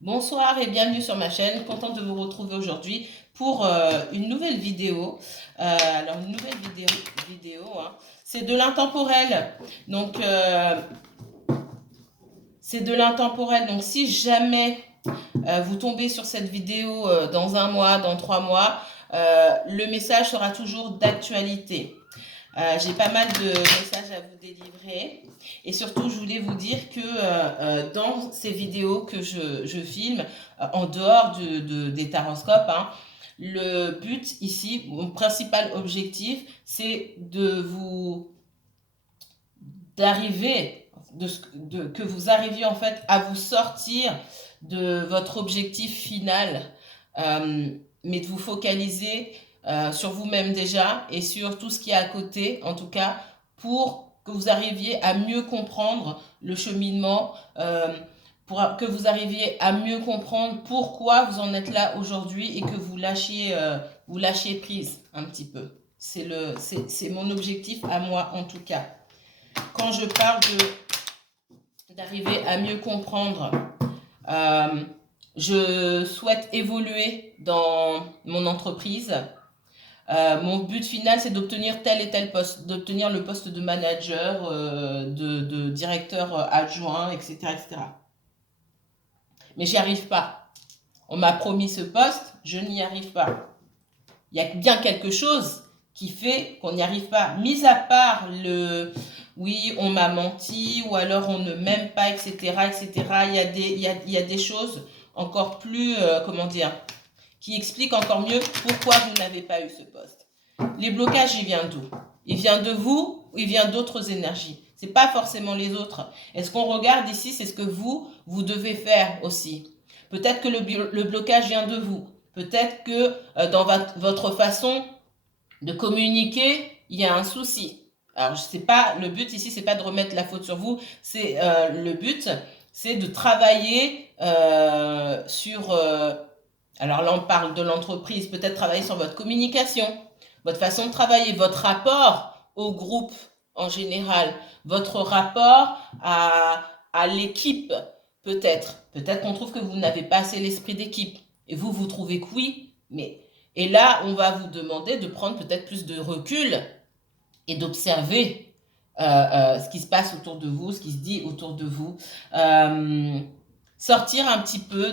Bonsoir et bienvenue sur ma chaîne. Contente de vous retrouver aujourd'hui pour une nouvelle vidéo. Une nouvelle vidéo, hein. C'est de l'intemporel. C'est de l'intemporel. Donc, si jamais vous tombez sur cette vidéo dans un mois, dans 3 mois, le message sera toujours d'actualité. J'ai pas mal de messages à vous délivrer et surtout je voulais vous dire que dans ces vidéos que je filme, en dehors des taroscopes, hein, le but ici, mon principal objectif, c'est que vous arriviez en fait à vous sortir de votre objectif final, mais de vous focaliser sur vous-même déjà et sur tout ce qui est à côté, en tout cas, pour que vous arriviez à mieux comprendre le cheminement, pour que vous arriviez à mieux comprendre pourquoi vous en êtes là aujourd'hui et que vous lâchiez prise un petit peu. C'est mon objectif à moi en tout cas. Quand je parle d'arriver à mieux comprendre, euh, je souhaite évoluer dans mon entreprise. Mon but final, c'est d'obtenir tel et tel poste, d'obtenir le poste de manager, de directeur adjoint, etc., etc. Mais j'y arrive pas. On m'a promis ce poste, je n'y arrive pas. Il y a bien quelque chose qui fait qu'on n'y arrive pas. Mis à part oui, on m'a menti, ou alors on ne m'aime pas, etc., etc. Il y a des choses encore plus, comment dire, qui expliquent encore mieux pourquoi vous n'avez pas eu ce poste. Les blocages, il vient d'où? Il vient de vous ou il vient d'autres énergies? C'est pas forcément les autres. Et ce qu'on regarde ici, c'est ce que vous devez faire aussi. Peut-être que le blocage vient de vous. Peut-être que dans votre façon de communiquer, il y a un souci. Alors, je sais pas, le but ici, c'est pas de remettre la faute sur vous. Le but, c'est de travailler sur. Alors là, on parle de l'entreprise. Peut-être travailler sur votre communication, votre façon de travailler, votre rapport au groupe en général, votre rapport à l'équipe, peut-être. Peut-être qu'on trouve que vous n'avez pas assez l'esprit d'équipe. Et vous trouvez que oui, mais... Et là, on va vous demander de prendre peut-être plus de recul et d'observer ce qui se passe autour de vous, ce qui se dit autour de vous. Sortir un petit peu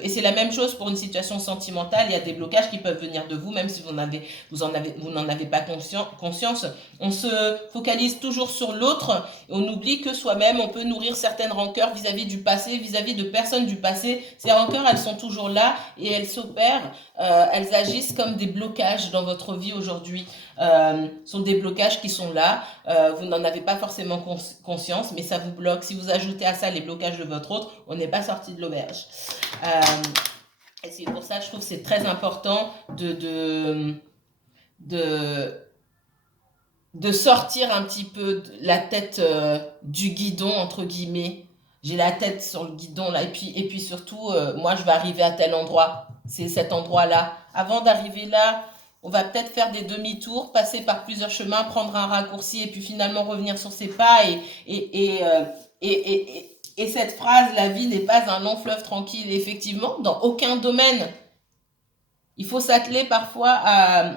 Et c'est la même chose pour une situation sentimentale. Il y a des blocages qui peuvent venir de vous, même si vous n'en avez pas conscience. On se focalise toujours sur l'autre et on oublie que soi-même, on peut nourrir certaines rancœurs vis-à-vis du passé, vis-à-vis de personnes du passé. Ces rancœurs, elles sont toujours là et elles s'opèrent, elles agissent comme des blocages dans votre vie aujourd'hui. Sont des blocages qui sont là. Vous n'en avez pas forcément conscience, mais ça vous bloque. Si vous ajoutez à ça les blocages de votre autre, on n'est pas sorti de l'auberge. Et c'est pour ça que je trouve que c'est très important de, de sortir un petit peu la tête du guidon, entre guillemets. J'ai la tête sur le guidon là, et puis surtout, moi je vais arriver à tel endroit. C'est cet endroit-là. Avant d'arriver là, on va peut-être faire des demi-tours, passer par plusieurs chemins, prendre un raccourci et puis finalement revenir sur ses pas. Et cette phrase, la vie n'est pas un long fleuve tranquille, effectivement, dans aucun domaine. Il faut s'atteler parfois à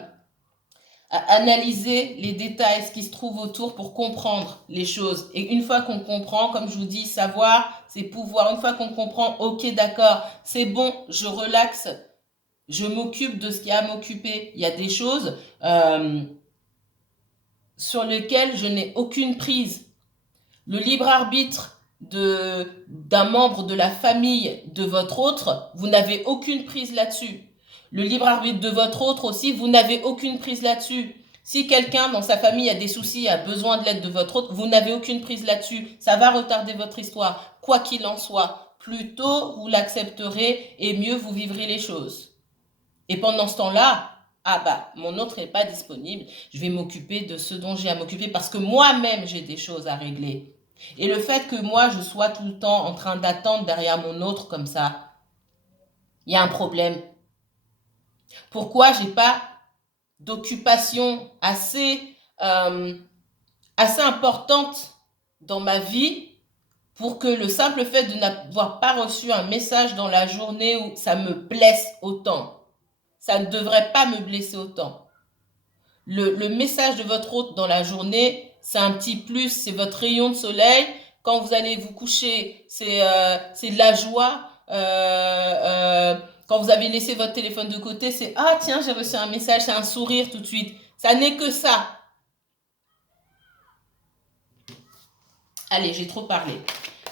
analyser les détails, ce qui se trouve autour pour comprendre les choses. Et une fois qu'on comprend, comme je vous dis, savoir, c'est pouvoir. Une fois qu'on comprend, ok, d'accord, c'est bon, je relaxe, je m'occupe de ce qui a à m'occuper. Il y a des choses sur lesquelles je n'ai aucune prise. Le libre arbitre d'un membre de la famille de votre autre, vous n'avez aucune prise là-dessus. Le libre arbitre de votre autre aussi, vous n'avez aucune prise là-dessus. Si quelqu'un dans sa famille a des soucis, a besoin de l'aide de votre autre, vous n'avez aucune prise là-dessus. Ça va retarder votre histoire, quoi qu'il en soit. Plus tôt vous l'accepterez et mieux vous vivrez les choses. Et pendant ce temps-là, ah bah, mon autre n'est pas disponible, je vais m'occuper de ce dont j'ai à m'occuper parce que moi-même j'ai des choses à régler. Et le fait que moi je sois tout le temps en train d'attendre derrière mon autre comme ça, il y a un problème. Pourquoi j'ai pas d'occupation assez importante dans ma vie pour que le simple fait de n'avoir pas reçu un message dans la journée où ça me blesse autant. Ça ne devrait pas me blesser autant. Le message de votre hôte dans la journée, c'est un petit plus, c'est votre rayon de soleil. Quand vous allez vous coucher, c'est de la joie. Quand vous avez laissé votre téléphone de côté, c'est ah tiens, j'ai reçu un message, c'est un sourire tout de suite. Ça n'est que ça. Allez, j'ai trop parlé.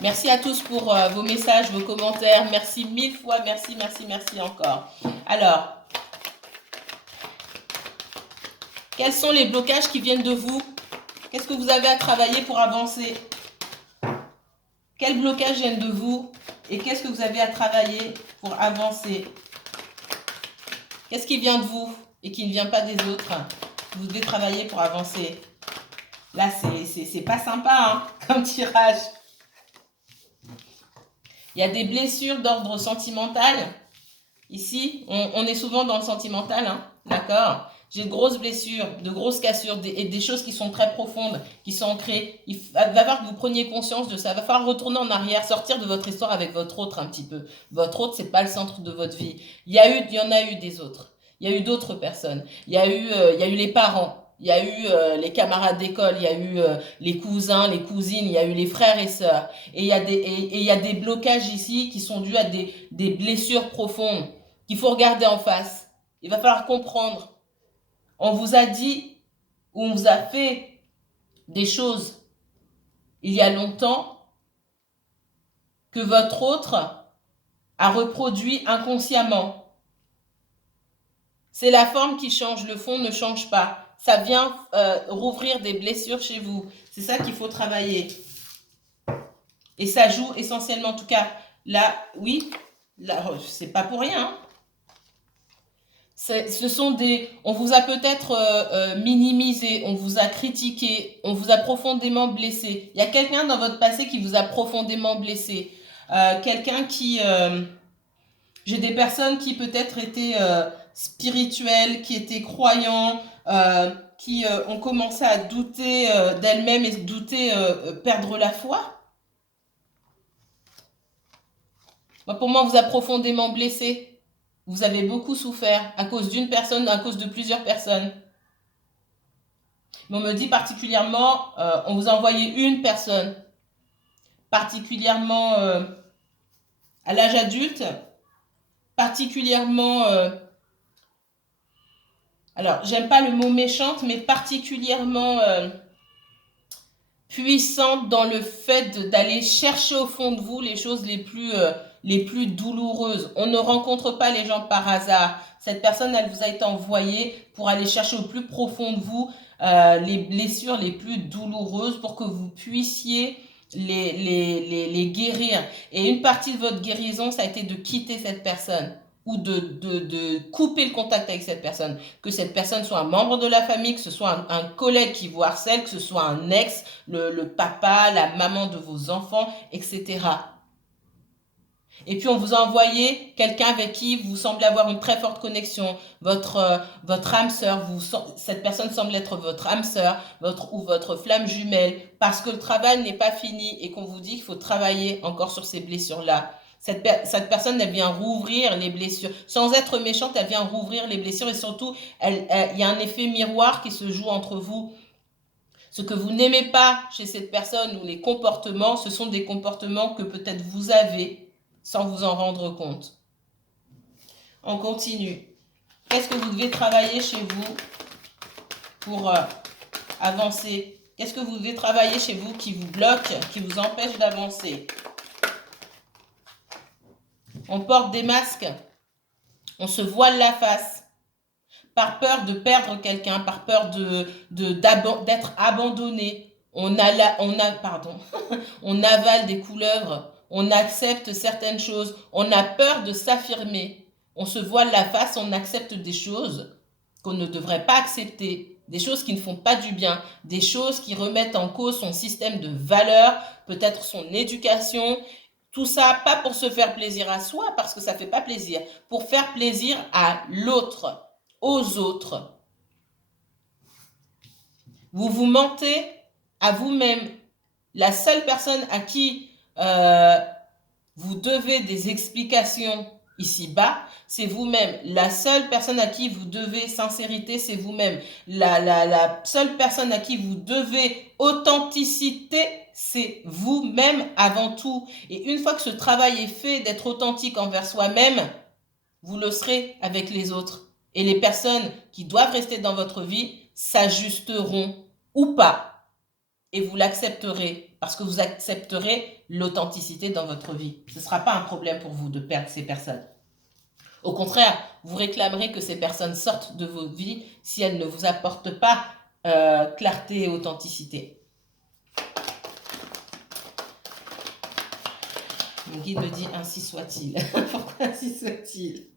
Merci à tous pour vos messages, vos commentaires. Merci mille fois, merci, merci, merci encore. Alors, quels sont les blocages qui viennent de vous? Qu'est-ce que vous avez à travailler pour avancer? Quels blocages viennent de vous? Et qu'est-ce que vous avez à travailler pour avancer? Qu'est-ce qui vient de vous et qui ne vient pas des autres? Vous devez travailler pour avancer. Là, c'est pas sympa hein, comme tirage. Il y a des blessures d'ordre sentimental. Ici, on est souvent dans le sentimental, hein, d'accord? J'ai de grosses blessures, de grosses cassures et des choses qui sont très profondes, qui sont ancrées. Il va falloir que vous preniez conscience de ça. Il va falloir retourner en arrière, sortir de votre histoire avec votre autre un petit peu. Votre autre, c'est pas le centre de votre vie. Il y en a eu des autres. Il y a eu d'autres personnes. Il y a eu les parents. Il y a eu les camarades d'école, il y a eu les cousins, les cousines, il y a eu les frères et sœurs. Et il y a des blocages ici qui sont dus à des blessures profondes qu'il faut regarder en face. Il va falloir comprendre. On vous a dit ou on vous a fait des choses il y a longtemps que votre autre a reproduit inconsciemment. C'est la forme qui change, le fond ne change pas. Ça vient rouvrir des blessures chez vous. C'est ça qu'il faut travailler. Et ça joue essentiellement, en tout cas, là, oui, là, c'est pas pour rien. Hein. Ce sont on vous a peut-être minimisé, on vous a critiqué, on vous a profondément blessé. Il y a quelqu'un dans votre passé qui vous a profondément blessé. Quelqu'un qui... j'ai des personnes qui peut-être étaient spirituelles, qui étaient croyants, qui ont commencé à douter d'elles-mêmes et douter, perdre la foi. Pour moi, on vous a profondément blessé. Vous avez beaucoup souffert à cause d'une personne, à cause de plusieurs personnes. Mais on me dit particulièrement, on vous a envoyé une personne, particulièrement à l'âge adulte, particulièrement, alors j'aime pas le mot méchante, mais particulièrement puissante dans le fait d'aller chercher au fond de vous les choses les plus douloureuses. On ne rencontre pas les gens par hasard. Cette personne, elle vous a été envoyée pour aller chercher au plus profond de vous les blessures les plus douloureuses pour que vous puissiez les guérir. Et une partie de votre guérison, ça a été de quitter cette personne ou de couper le contact avec cette personne. Que cette personne soit un membre de la famille, que ce soit un collègue qui vous harcèle, que ce soit un ex, le papa, la maman de vos enfants, etc. Et puis on vous a envoyé quelqu'un avec qui vous semblez avoir une très forte connexion, votre âme sœur, cette personne semble être votre âme sœur, ou votre flamme jumelle, parce que le travail n'est pas fini et qu'on vous dit qu'il faut travailler encore sur ces blessures-là. Cette personne, elle vient rouvrir les blessures. Sans être méchante, elle vient rouvrir les blessures et surtout, il y a un effet miroir qui se joue entre vous. Ce que vous n'aimez pas chez cette personne ou les comportements, ce sont des comportements que peut-être vous avez sans vous en rendre compte. On continue. Qu'est-ce que vous devez travailler chez vous pour avancer? Qu'est-ce que vous devez travailler chez vous qui vous bloque, qui vous empêche d'avancer? On porte des masques. On se voile la face. Par peur de perdre quelqu'un, par peur d'être abandonné. On avale des couleuvres. On accepte certaines choses. On a peur de s'affirmer. On se voile la face, on accepte des choses qu'on ne devrait pas accepter. Des choses qui ne font pas du bien. Des choses qui remettent en cause son système de valeurs, peut-être son éducation. Tout ça, pas pour se faire plaisir à soi, parce que ça ne fait pas plaisir. Pour faire plaisir à l'autre, aux autres. Vous vous mentez à vous-même. La seule personne à qui euh, vous devez des explications ici-bas, c'est vous-même. La seule personne à qui vous devez sincérité, c'est vous-même. La seule personne à qui vous devez authenticité, c'est vous-même avant tout. Et une fois que ce travail est fait d'être authentique envers soi-même, vous le serez avec les autres. Et les personnes qui doivent rester dans votre vie s'ajusteront ou pas. Et vous l'accepterez parce que vous accepterez l'authenticité dans votre vie. Ce ne sera pas un problème pour vous de perdre ces personnes. Au contraire, vous réclamerez que ces personnes sortent de vos vies si elles ne vous apportent pas clarté et authenticité. Mon guide me dit ainsi soit-il. Pourquoi ainsi soit-il?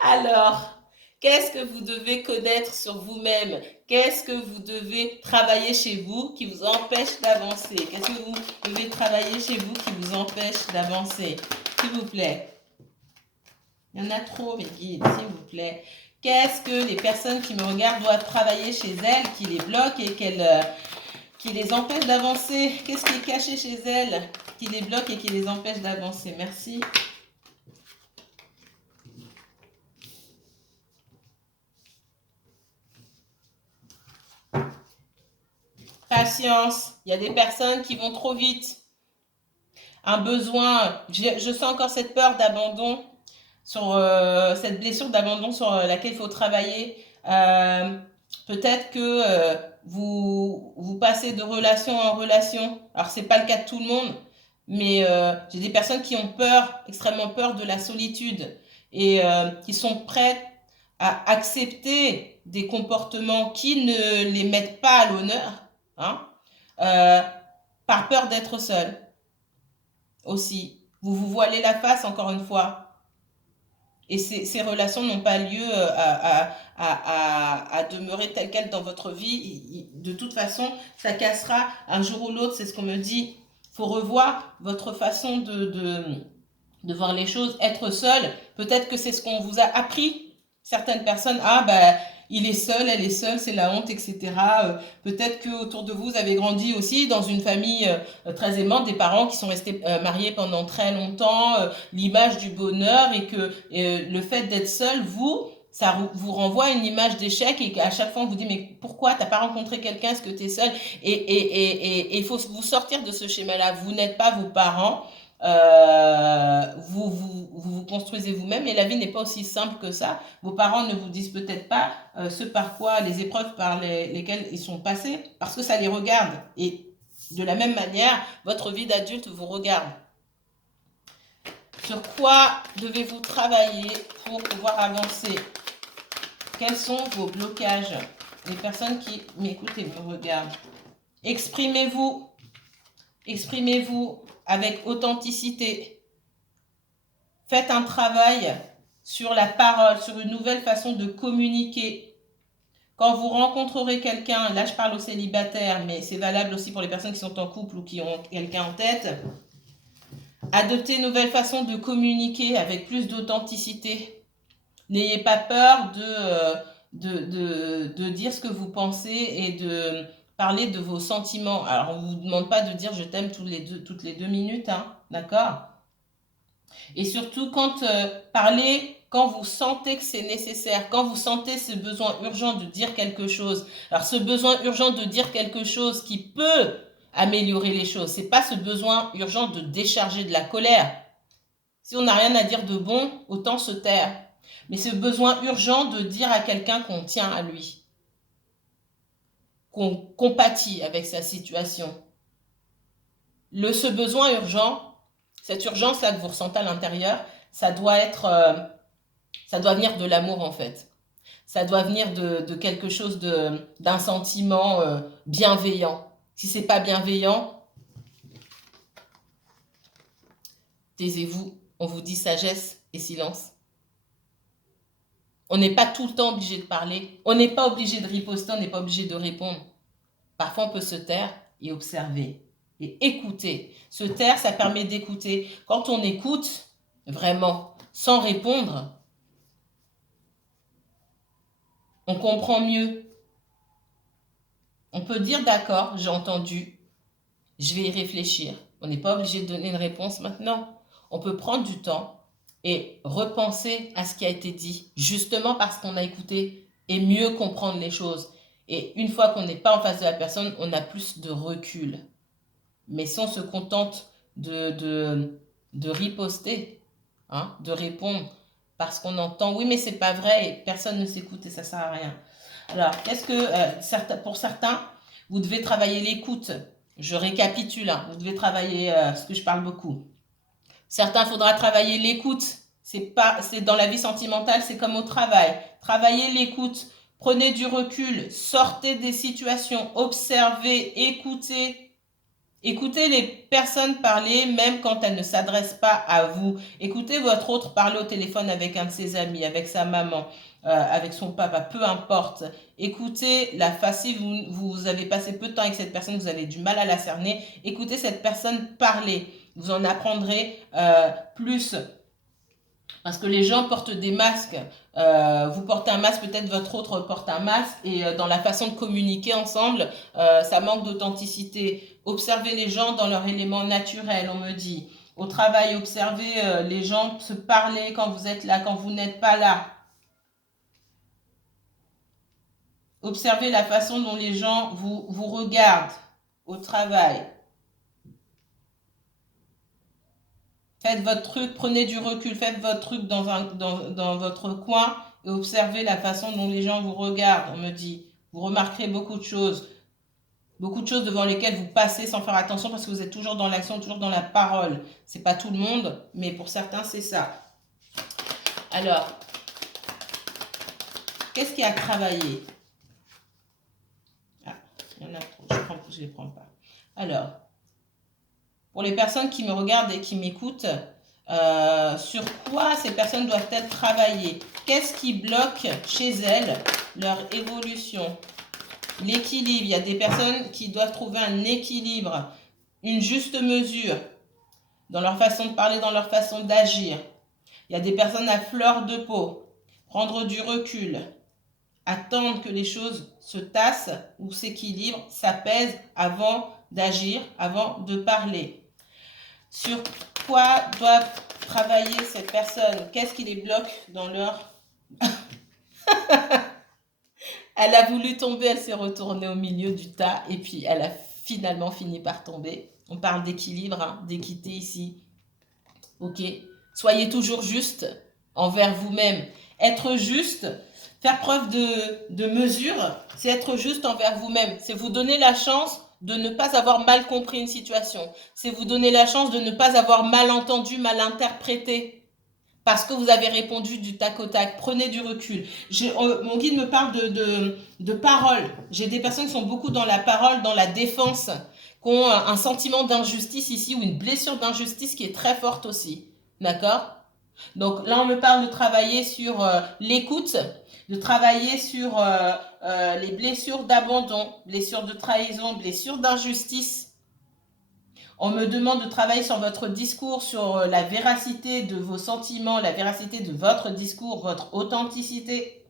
Alors, qu'est-ce que vous devez connaître sur vous-même? Qu'est-ce que vous devez travailler chez vous qui vous empêche d'avancer? Qu'est-ce que vous devez travailler chez vous qui vous empêche d'avancer? S'il vous plaît. Il y en a trop, mes guides, s'il vous plaît. Qu'est-ce que les personnes qui me regardent doivent travailler chez elles, qui les bloquent et qui les empêche d'avancer? Qu'est-ce qui est caché chez elles, qui les bloque et qui les empêche d'avancer? Merci. Patience. Il y a des personnes qui vont trop vite. Un besoin. Je sens encore cette peur d'abandon, sur cette blessure d'abandon sur laquelle il faut travailler. Peut-être que vous passez de relation en relation. Alors, ce n'est pas le cas de tout le monde, mais j'ai des personnes qui ont peur, extrêmement peur de la solitude et qui sont prêtes à accepter des comportements qui ne les mettent pas à l'honneur, hein, par peur d'être seul aussi. Vous vous voilez la face, encore une fois. Et ces relations n'ont pas lieu à demeurer telles quelles dans votre vie. De toute façon, ça cassera un jour ou l'autre, c'est ce qu'on me dit. Il faut revoir votre façon de voir les choses, être seul. Peut-être que c'est ce qu'on vous a appris. Certaines personnes, il est seul, elle est seule, c'est la honte, etc. Peut-être qu'autour de vous, vous avez grandi aussi dans une famille très aimante, des parents qui sont restés mariés pendant très longtemps, l'image du bonheur et que le fait d'être seul, ça vous renvoie une image d'échec et qu'à chaque fois on vous dit mais pourquoi t'as pas rencontré quelqu'un, est-ce que tu es seul? Et il faut vous sortir de ce schéma-là. Vous n'êtes pas vos parents. Vous construisez vous-même et la vie n'est pas aussi simple que ça. Vos parents ne vous disent peut-être pas ce par quoi, les épreuves par lesquelles ils sont passés, parce que ça les regarde. Et de la même manière, votre vie d'adulte vous regarde. Sur quoi devez-vous travailler pour pouvoir avancer? Quels sont vos blocages? Les personnes qui m'écoutent et me regardent. Exprimez-vous. Exprimez-vous avec authenticité. Faites un travail sur la parole, sur une nouvelle façon de communiquer. Quand vous rencontrerez quelqu'un, là je parle aux célibataires, mais c'est valable aussi pour les personnes qui sont en couple ou qui ont quelqu'un en tête, adoptez une nouvelle façon de communiquer avec plus d'authenticité. N'ayez pas peur de dire ce que vous pensez et de parler de vos sentiments. Alors, on ne vous demande pas de dire je t'aime toutes les 2 minutes, hein, d'accord? Et surtout, parlez quand vous sentez que c'est nécessaire, quand vous sentez ce besoin urgent de dire quelque chose. Alors, ce besoin urgent de dire quelque chose qui peut améliorer les choses, ce n'est pas ce besoin urgent de décharger de la colère. Si on n'a rien à dire de bon, autant se taire. Mais ce besoin urgent de dire à quelqu'un qu'on tient à lui, qu'on compatit avec sa situation. Ce besoin urgent, cette urgence-là que vous ressentez à l'intérieur, ça doit venir de l'amour en fait. Ça doit venir de quelque chose, d'un sentiment bienveillant. Si c'est pas bienveillant, taisez-vous. On vous dit sagesse et silence. On n'est pas tout le temps obligé de parler. On n'est pas obligé de riposter, on n'est pas obligé de répondre. Parfois, on peut se taire et observer et écouter. Se taire, ça permet d'écouter. Quand on écoute, vraiment, sans répondre, on comprend mieux. On peut dire d'accord, j'ai entendu, je vais y réfléchir. On n'est pas obligé de donner une réponse maintenant. On peut prendre du temps et repenser à ce qui a été dit, justement parce qu'on a écouté, et mieux comprendre les choses. Et une fois qu'on n'est pas en face de la personne, on a plus de recul. Mais si on se contente de riposter, hein, de répondre, parce qu'on entend, oui, mais c'est pas vrai, et personne ne s'écoute et ça sert à rien. Alors, qu'est-ce que, pour certains, vous devez travailler l'écoute. Je récapitule, hein, vous devez travailler, parce que je parle beaucoup. Certains, il faudra travailler l'écoute. C'est dans la vie sentimentale, c'est comme au travail. Travaillez l'écoute. Prenez du recul, sortez des situations, observez, écoutez. Écoutez les personnes parler même quand elles ne s'adressent pas à vous. Écoutez votre autre parler au téléphone avec un de ses amis, avec sa maman, avec son papa, peu importe. Écoutez la face, si vous avez passé peu de temps avec cette personne, vous avez du mal à la cerner, écoutez cette personne parler. Vous en apprendrez plus. Parce que les gens portent des masques. Vous portez un masque, peut-être votre autre porte un masque. Et dans la façon de communiquer ensemble, ça manque d'authenticité. Observez les gens dans leur élément naturel, on me dit. Au travail, observez les gens se parler quand vous êtes là, quand vous n'êtes pas là. Observez la façon dont les gens vous regardent au travail. Faites votre truc, prenez du recul, faites votre truc dans votre coin et observez la façon dont les gens vous regardent, on me dit. Vous remarquerez beaucoup de choses devant lesquelles vous passez sans faire attention parce que vous êtes toujours dans l'action, toujours dans la parole. C'est pas tout le monde, mais pour certains, c'est ça. Alors, qu'est-ce qui a travaillé? Ah, il y en a trop, je les prends pas. Alors, pour les personnes qui me regardent et qui m'écoutent, sur quoi ces personnes doivent-elles travailler? Qu'est-ce qui bloque chez elles leur évolution? L'équilibre. Il y a des personnes qui doivent trouver un équilibre, une juste mesure dans leur façon de parler, dans leur façon d'agir. Il y a des personnes à fleur de peau. Prendre du recul. Attendre que les choses se tassent ou s'équilibrent, s'apaisent avant d'agir, avant de parler. Sur quoi doivent travailler ces personnes? Qu'est-ce qui les bloque dans leur... Elle a voulu tomber, elle s'est retournée au milieu du tas et puis elle a finalement fini par tomber. On parle d'équilibre, hein, d'équité ici. Ok. Soyez toujours juste envers vous-même. Être juste, faire preuve de mesure, c'est être juste envers vous-même. C'est vous donner la chance de ne pas avoir mal compris une situation. C'est vous donner la chance de ne pas avoir mal entendu, mal interprété. Parce que vous avez répondu du tac au tac. Prenez du recul. Mon guide me parle de parole. J'ai des personnes qui sont beaucoup dans la parole, dans la défense, qui ont un sentiment d'injustice ici ou une blessure d'injustice qui est très forte aussi. D'accord? Donc là, on me parle de travailler sur l'écoute, de travailler sur les blessures d'abandon, blessures de trahison, blessures d'injustice. On me demande de travailler sur votre discours, sur la véracité de vos sentiments, la véracité de votre discours, votre authenticité.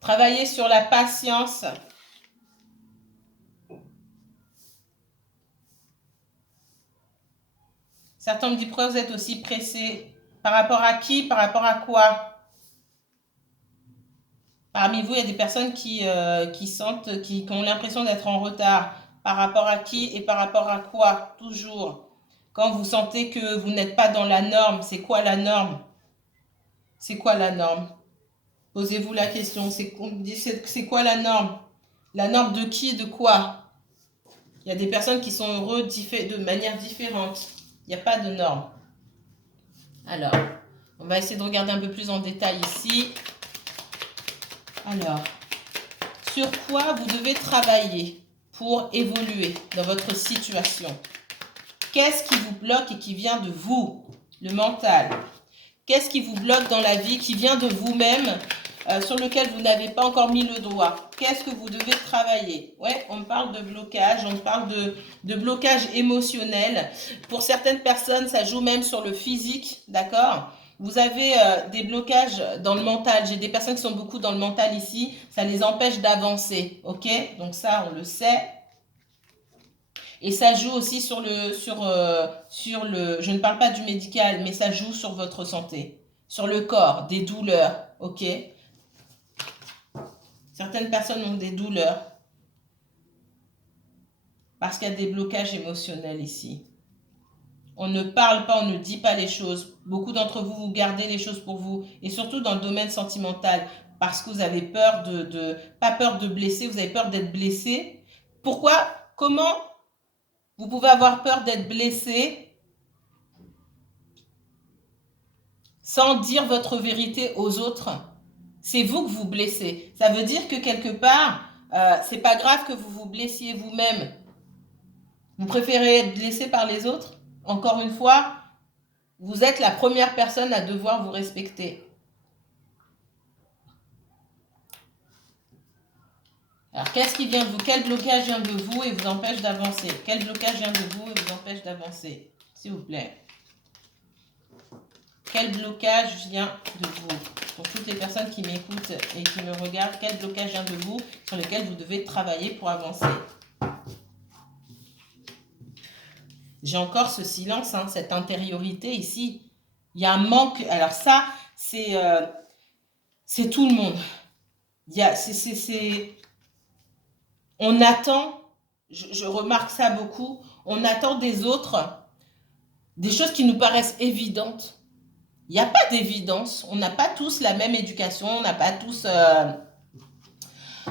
Travailler sur la patience. Certains me disent pourquoi vous êtes aussi pressé. Par rapport à qui? Par rapport à quoi? Parmi vous, il y a des personnes qui ont l'impression d'être en retard. Par rapport à qui et par rapport à quoi? Toujours. Quand vous sentez que vous n'êtes pas dans la norme, c'est quoi la norme? C'est quoi la norme? Posez-vous la question. C'est quoi la norme? La norme de qui, de quoi? Il y a des personnes qui sont heureuses de manière différente. Il n'y a pas de norme. Alors, on va essayer de regarder un peu plus en détail ici. Alors, sur quoi vous devez travailler pour évoluer dans votre situation? Qu'est-ce qui vous bloque et qui vient de vous? Le mental. Qu'est-ce qui vous bloque dans la vie, qui vient de vous-même, sur lequel vous n'avez pas encore mis le doigt? Qu'est-ce que vous devez travailler? Ouais, on parle de blocage, on parle de blocage émotionnel. Pour certaines personnes, ça joue même sur le physique, d'accord? Vous avez des blocages dans le mental. J'ai des personnes qui sont beaucoup dans le mental ici. Ça les empêche d'avancer. Ok? Donc ça, on le sait. Et ça joue aussi sur le... Je ne parle pas du médical, mais ça joue sur votre santé. Sur le corps, des douleurs. Ok? Certaines personnes ont des douleurs. Parce qu'il y a des blocages émotionnels ici. On ne parle pas, on ne dit pas les choses. Beaucoup d'entre vous, vous gardez les choses pour vous. Et surtout dans le domaine sentimental. Parce que vous avez peur pas peur de blesser, vous avez peur d'être blessé. Pourquoi? Comment vous pouvez avoir peur d'être blessé sans dire votre vérité aux autres? C'est vous que vous blessez. Ça veut dire que quelque part, c'est pas grave que vous vous blessiez vous-même. Vous préférez être blessé par les autres? Encore une fois, vous êtes la première personne à devoir vous respecter. Alors, qu'est-ce qui vient de vous? Quel blocage vient de vous et vous empêche d'avancer? Quel blocage vient de vous et vous empêche d'avancer? S'il vous plaît. Quel blocage vient de vous? Pour toutes les personnes qui m'écoutent et qui me regardent, quel blocage vient de vous sur lequel vous devez travailler pour avancer? J'ai encore ce silence, hein, cette intériorité ici. Il y a un manque. Alors ça, c'est tout le monde. On attend, je remarque ça beaucoup, on attend des autres des choses qui nous paraissent évidentes. Il n'y a pas d'évidence. On n'a pas tous la même éducation, on n'a pas tous...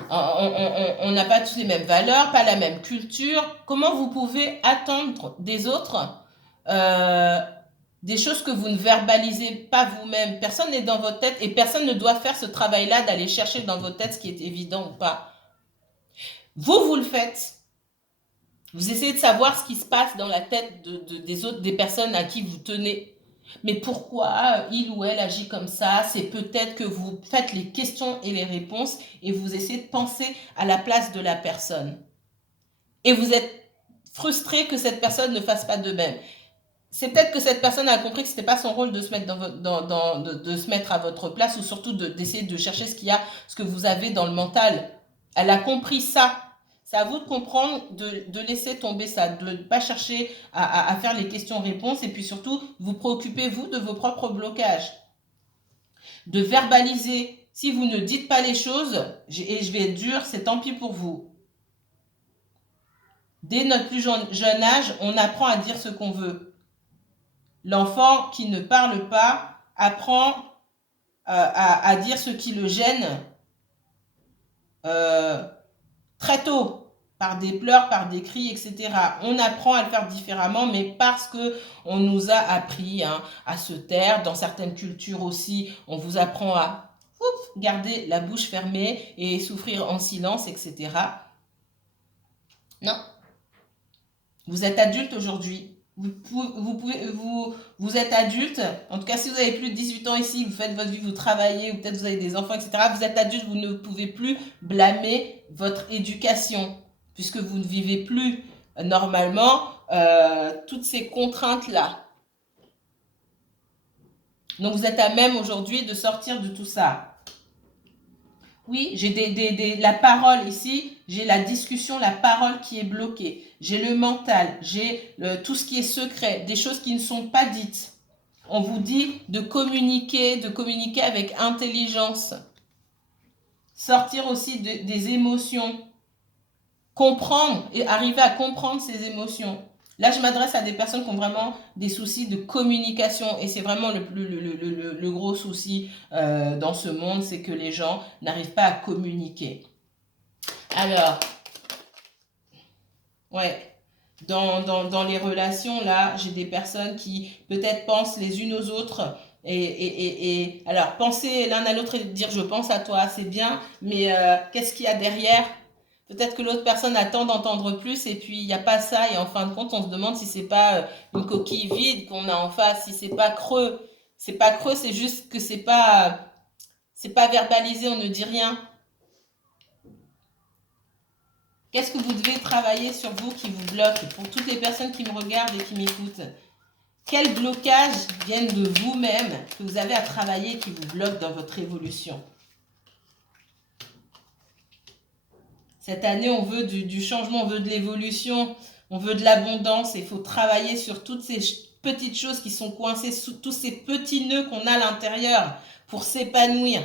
on n'a pas tous les mêmes valeurs, pas la même culture. Comment vous pouvez attendre des autres des choses que vous ne verbalisez pas vous-même? Personne n'est dans votre tête et personne ne doit faire ce travail-là d'aller chercher dans votre tête ce qui est évident ou pas. Vous le faites. Vous essayez de savoir ce qui se passe dans la tête des personnes à qui vous tenez. Mais pourquoi il ou elle agit comme ça? C'est peut-être que vous faites les questions et les réponses et vous essayez de penser à la place de la personne. Et vous êtes frustré que cette personne ne fasse pas de même. C'est peut-être que cette personne a compris que ce n'était pas son rôle de se mettre de se mettre à votre place ou surtout d'essayer de chercher ce que vous avez dans le mental. Elle a compris ça. C'est à vous de comprendre, de laisser tomber ça, de ne pas chercher à faire les questions-réponses et puis surtout, vous préoccupez, vous, de vos propres blocages. De verbaliser. Si vous ne dites pas les choses, et je vais être dure, c'est tant pis pour vous. Dès notre plus jeune âge, on apprend à dire ce qu'on veut. L'enfant qui ne parle pas apprend à dire ce qui le gêne très tôt. Par des pleurs, par des cris, etc. On apprend à le faire différemment, mais parce qu'on nous a appris à se taire. Dans certaines cultures aussi, on vous apprend à garder la bouche fermée et souffrir en silence, etc. Non. Vous êtes adulte aujourd'hui. Vous êtes adulte. En tout cas, si vous avez plus de 18 ans ici, vous faites votre vie, vous travaillez, ou peut-être vous avez des enfants, etc. Vous êtes adulte, vous ne pouvez plus blâmer votre éducation, puisque vous ne vivez plus normalement toutes ces contraintes-là. Donc, vous êtes à même aujourd'hui de sortir de tout ça. Oui, j'ai la parole ici, j'ai la discussion, la parole qui est bloquée. J'ai le mental, j'ai tout ce qui est secret, des choses qui ne sont pas dites. On vous dit de communiquer avec intelligence. Sortir aussi des émotions. Comprendre et arriver à comprendre ces émotions. Là, je m'adresse à des personnes qui ont vraiment des soucis de communication et c'est vraiment le gros souci dans ce monde, c'est que les gens n'arrivent pas à communiquer. Alors, ouais, dans les relations, là, j'ai des personnes qui peut-être pensent les unes aux autres et alors, penser l'un à l'autre et dire je pense à toi, c'est bien, mais qu'est-ce qu'il y a derrière? Peut-être que l'autre personne attend d'entendre plus et puis il n'y a pas ça et en fin de compte on se demande si c'est pas une coquille vide qu'on a en face, si c'est pas creux. C'est pas creux, c'est juste que c'est pas verbalisé, on ne dit rien. Qu'est-ce que vous devez travailler sur vous qui vous bloque? Pour toutes les personnes qui me regardent et qui m'écoutent, Quels blocages viennent de vous-même que vous avez à travailler qui vous bloquent dans votre évolution? Cette année, on veut du changement, on veut de l'évolution, on veut de l'abondance. Il faut travailler sur toutes ces petites choses qui sont coincées, sous tous ces petits nœuds qu'on a à l'intérieur pour s'épanouir.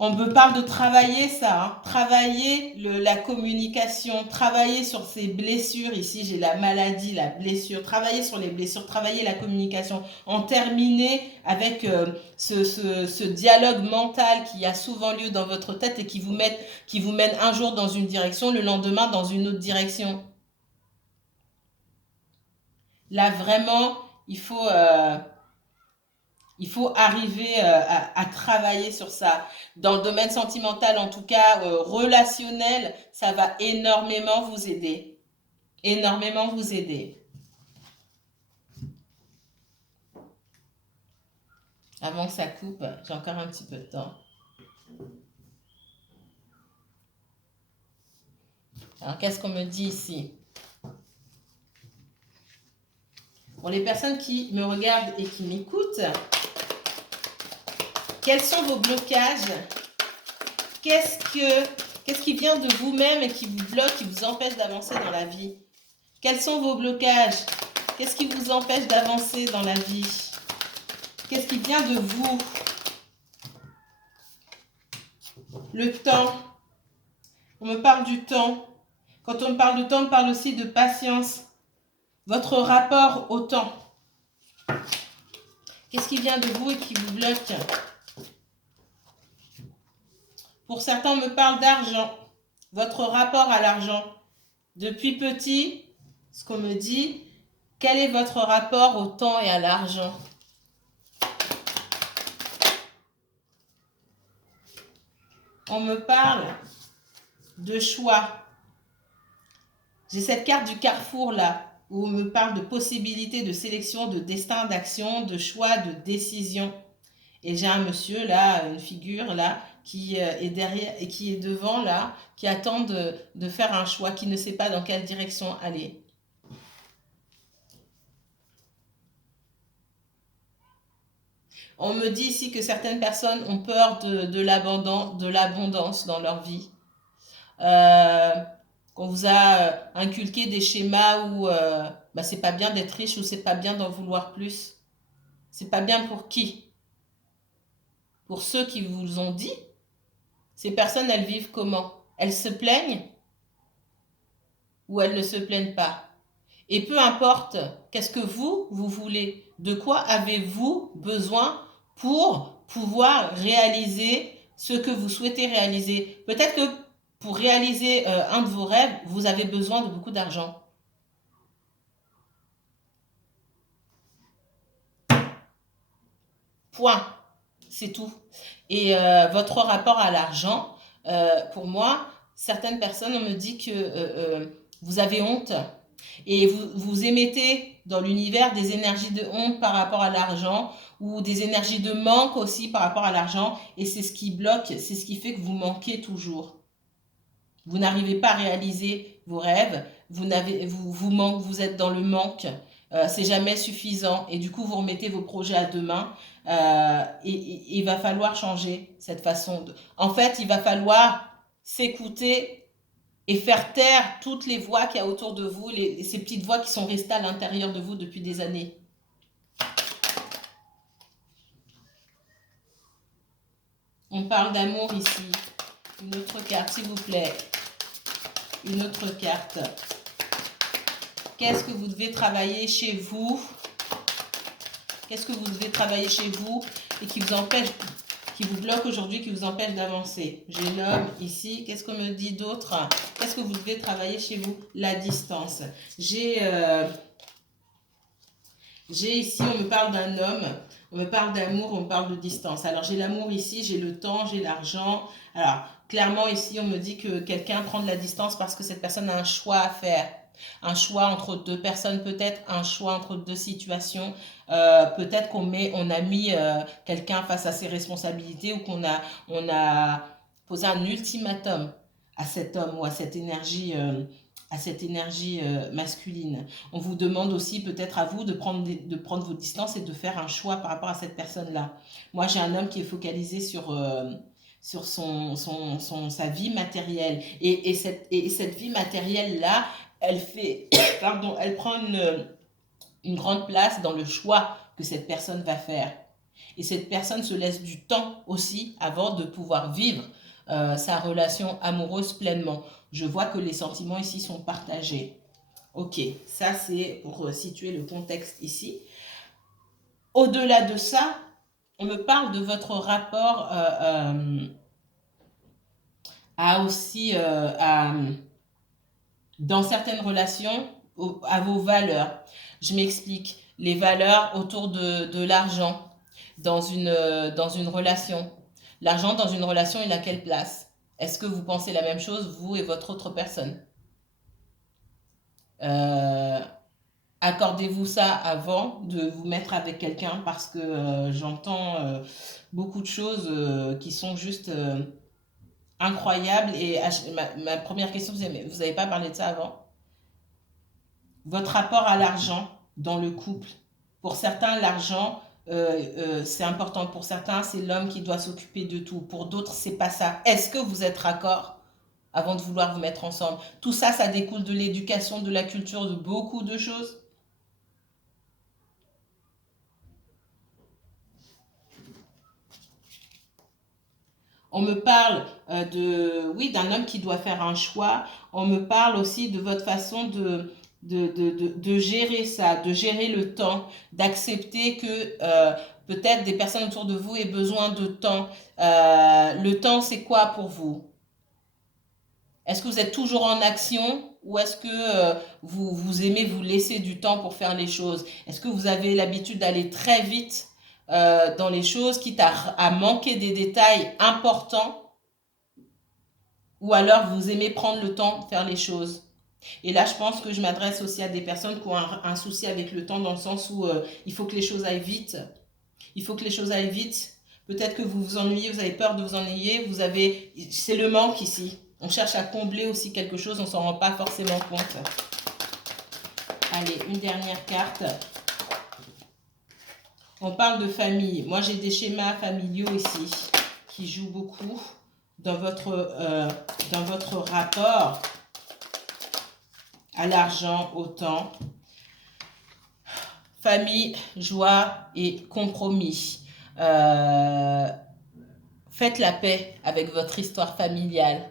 On me parle de travailler ça, hein. Travailler la communication, travailler sur ces blessures. Ici, j'ai la maladie, la blessure. Travailler sur les blessures, travailler la communication. En terminer avec ce dialogue mental qui a souvent lieu dans votre tête et qui vous mène un jour dans une direction, le lendemain dans une autre direction. Là, vraiment, il faut arriver à travailler sur ça. Dans le domaine sentimental, en tout cas relationnel, ça va énormément vous aider. Énormément vous aider. Avant que ça coupe, j'ai encore un petit peu de temps. Alors, qu'est-ce qu'on me dit ici? Pour les personnes qui me regardent et qui m'écoutent, quels sont vos blocages? Qu'est-ce qui vient de vous-même et qui vous bloque, qui vous empêche d'avancer dans la vie? Quels sont vos blocages? Qu'est-ce qui vous empêche d'avancer dans la vie? Qu'est-ce qui vient de vous? Le temps. On me parle du temps. Quand on me parle de temps, on parle aussi de patience. Votre rapport au temps. Qu'est-ce qui vient de vous et qui vous bloque? Pour certains, on me parle d'argent. Votre rapport à l'argent. Depuis petit, ce qu'on me dit, quel est votre rapport au temps et à l'argent? On me parle de choix. J'ai cette carte du carrefour là, où on me parle de possibilités, de sélection, de destin, d'action, de choix, de décision. Et j'ai un monsieur là, une figure là, qui est derrière et qui est devant là, qui attend de faire un choix, qui ne sait pas dans quelle direction aller. On me dit ici que certaines personnes ont peur de l'abondance dans leur vie. Qu'on vous a inculqué des schémas où c'est pas bien d'être riche ou c'est pas bien d'en vouloir plus. C'est pas bien pour qui? Pour ceux qui vous ont dit. Ces personnes, elles vivent comment? Elles se plaignent ou elles ne se plaignent pas? Et peu importe, qu'est-ce que vous voulez? De quoi avez-vous besoin pour pouvoir réaliser ce que vous souhaitez réaliser? Peut-être que pour réaliser un de vos rêves, vous avez besoin de beaucoup d'argent. Point. C'est tout. Et votre rapport à l'argent, pour moi, certaines personnes, on me dit que vous avez honte et vous émettez dans l'univers des énergies de honte par rapport à l'argent ou des énergies de manque aussi par rapport à l'argent et c'est ce qui bloque, c'est ce qui fait que vous manquez toujours. Vous n'arrivez pas à réaliser vos rêves, vous êtes dans le manque, c'est jamais suffisant et du coup vous remettez vos projets à demain et il va falloir changer cette façon de... En fait, il va falloir s'écouter et faire taire toutes les voix qu'il y a autour de vous, ces petites voix qui sont restées à l'intérieur de vous depuis des années. On parle d'amour ici. Une autre carte, s'il vous plaît. Une autre carte. Qu'est-ce que vous devez travailler chez vous? Qu'est-ce que vous devez travailler chez vous et qui vous empêche, qui vous bloque aujourd'hui, qui vous empêche d'avancer? J'ai l'homme ici. Qu'est-ce qu'on me dit d'autre? Qu'est-ce que vous devez travailler chez vous? La distance. J'ai ici, on me parle d'un homme, on me parle d'amour, on me parle de distance. Alors, j'ai l'amour ici, j'ai le temps, j'ai l'argent. Alors, clairement, ici, on me dit que quelqu'un prend de la distance parce que cette personne a un choix à faire. Un choix entre deux personnes, peut-être un choix entre deux situations. Peut-être on a mis quelqu'un face à ses responsabilités ou on a posé un ultimatum à cet homme ou à cette énergie à cette énergie masculine. On vous demande aussi peut-être à vous de prendre vos distances et de faire un choix par rapport à cette personne-là. Moi, j'ai un homme qui est focalisé sur sa vie matérielle. Et cette vie matérielle-là, elle fait, pardon, elle prend une grande place dans le choix que cette personne va faire. Et cette personne se laisse du temps aussi avant de pouvoir vivre sa relation amoureuse pleinement. Je vois que les sentiments ici sont partagés. Ok, ça c'est pour situer le contexte ici. Au-delà de ça, on me parle de votre rapport dans certaines relations, à vos valeurs. Je m'explique. Les valeurs autour de l'argent dans une relation. L'argent dans une relation, il a quelle place? Est-ce que vous pensez la même chose, vous et votre autre personne? Accordez-vous ça avant de vous mettre avec quelqu'un parce que j'entends beaucoup de choses qui sont juste incroyables. Et ma première question, c'est, mais vous n'avez pas parlé de ça avant? Votre rapport à l'argent dans le couple. Pour certains, l'argent, c'est important. Pour certains, c'est l'homme qui doit s'occuper de tout. Pour d'autres, c'est pas ça. Est-ce que vous êtes raccord avant de vouloir vous mettre ensemble? Tout ça, ça découle de l'éducation, de la culture, de beaucoup de choses. On me parle oui, d'un homme qui doit faire un choix. On me parle aussi de votre façon de gérer ça, de gérer le temps, d'accepter que peut-être des personnes autour de vous aient besoin de temps. Le temps, c'est quoi pour vous? Est-ce que vous êtes toujours en action ou est-ce que vous aimez vous laisser du temps pour faire les choses? Est-ce que vous avez l'habitude d'aller très vite dans les choses, quitte à manquer des détails importants? Ou alors vous aimez prendre le temps de faire les choses? Et là, je pense que je m'adresse aussi à des personnes qui ont un souci avec le temps dans le sens où il faut que les choses aillent vite. Il faut que les choses aillent vite. Peut-être que vous vous ennuyez, vous avez peur de vous ennuyer, c'est le manque ici. On cherche à combler aussi quelque chose, on ne s'en rend pas forcément compte. Allez, une dernière carte. On parle de famille. Moi, j'ai des schémas familiaux ici qui jouent beaucoup dans votre rapport à l'argent, au temps. Famille, joie et compromis. Faites la paix avec votre histoire familiale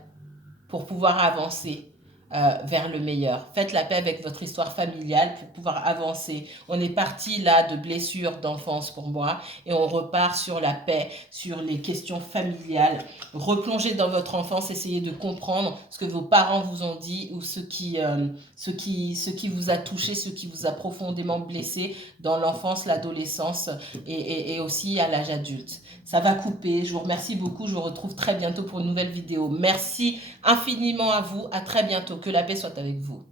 pour pouvoir avancer vers le meilleur. Faites la paix avec votre histoire familiale pour pouvoir avancer. On est parti là de blessures d'enfance pour moi et on repart sur la paix, sur les questions familiales. Replongez dans votre enfance, essayez de comprendre ce que vos parents vous ont dit ou ce qui vous a touché, ce qui vous a profondément blessé dans l'enfance, l'adolescence et aussi à l'âge adulte. Ça va couper. Je vous remercie beaucoup. Je vous retrouve très bientôt pour une nouvelle vidéo. Merci infiniment à vous. À très bientôt. Que la paix soit avec vous.